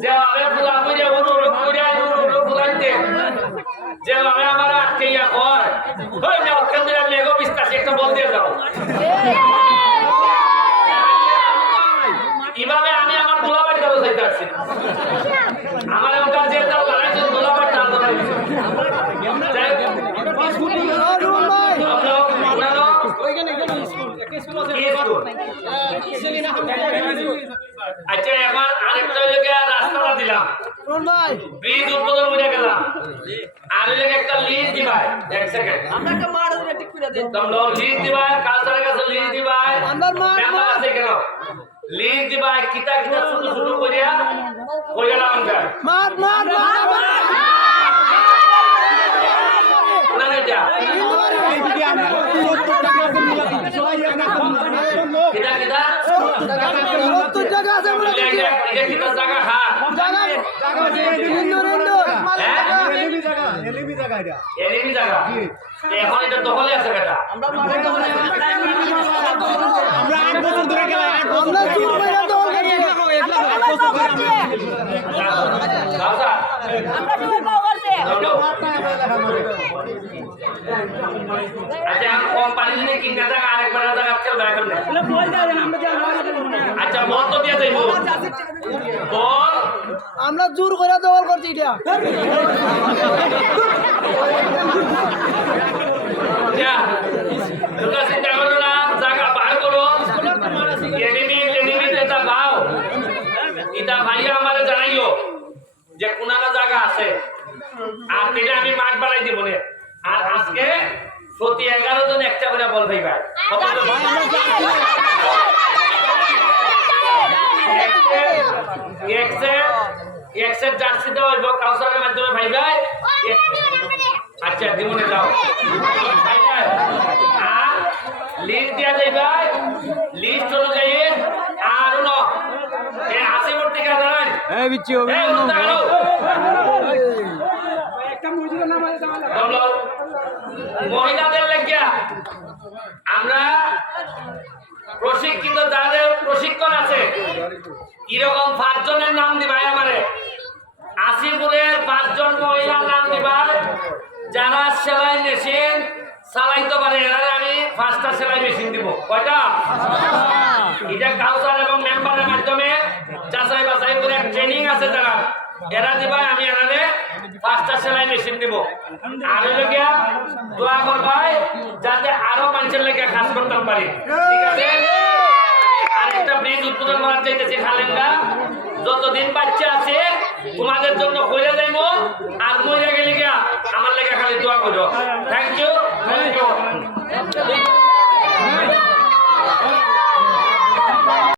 যে আমি ফুলা কইরে অনুরোধ কইরে অনুরোধ ফুলাইতে যে আমি আমার আটকে ইয়া ওই যে অক্ষণ দিলাম লেগো বিস্তার একটা বল দিয়ে দাও। কীভাবে আমি আমার গোলাবাড়ি কারও চাইতে পারছি আমার ওখান যে তাও যাই হোক, আমরা উনারও কি স্কুল? আচ্ছা এখন আরেকটা হইল গিয়া রাস্তাটা দিলাম ব্রিজ উদ্বোধন করে গেলাম। আর গিয়া একটা লিজ দিবাই। এক সেকেন্ড তোমরা লিজ দিবাই কালচারের কাছে লিজ দিবাই। মেম্বার আছে কেন? লিজ দিবাই কিতা কিতা ছোট ছোট করিয়া কইরা নামটা মার মার মার। না এটা। কিতা কিতা? আছে এটা এটা এটা কিতা জায়গা খা জায়গা ইন্দুর ইন্দুর হ্যাঁ? এনিমি জায়গা এখন এটা দখলে আছে কেটা আমরা চুপ করে দল করি দাদা আচ্ছা আমি কম পানি দিলে কিনা জায়গা আচ্ছা দিয়ে বল আমরা জোর করে দল করছি এটা। যা তোমরা চিন্তা করো না জায়গা বার করো। এনিমি এনিমি যেটা পাও এটা ভাইয়া আমারে জানাইও যে কোনারা জায়গা আছে। আর এটা আমি মাঠ বাড়াই দিব নে। আর আজকে প্রতি এগারো জন একটা করে বল ভাইবা এক্সের জার্সি দেওয়া হইব কাউসারের মাধ্যমে ভাইবাই আচ্ছা দিমনে যাও আর লিস্ট দিয়া যাইবা লিস্ট অনুযায়ী আর গেল দাঁড়ান বিচ্ছি মহিলাদের লেগিয়া আমরা প্রশিক্ষিত যাদের প্রশিক্ষণ আছে, কীরকম পাঁচজনের নাম দিবাই আমারে আসিপুরের পাঁচজন মহিলার নাম দিবাই যারা সেলাই মেশিন চালাইতে পারে এরা আমি পাঁচটা সেলাই মেশিন দিব। কয়টা? এটা কাউন্সার এবং মেম্বারের মাধ্যমে যাচাই বাছাই করে ট্রেনিং আছে যারা। এরা দিবাই আমি এনারে পাঁচটা সেলাই মেশিন দিব। আরও লেগিয়া দোয়া করবাই যাতে আরও মানুষের লেগে কাজ করতে পারি। ঠিক আছে? ব্রিজ উদ্বোধন করার চাইতেছি খালেনটা যতদিন বাচ্চা আছে, তোমাদের জন্য করে যাইব, আর মহিলা গেলে গিয়া আমার লেগে খালি দোয়া করো। Thank you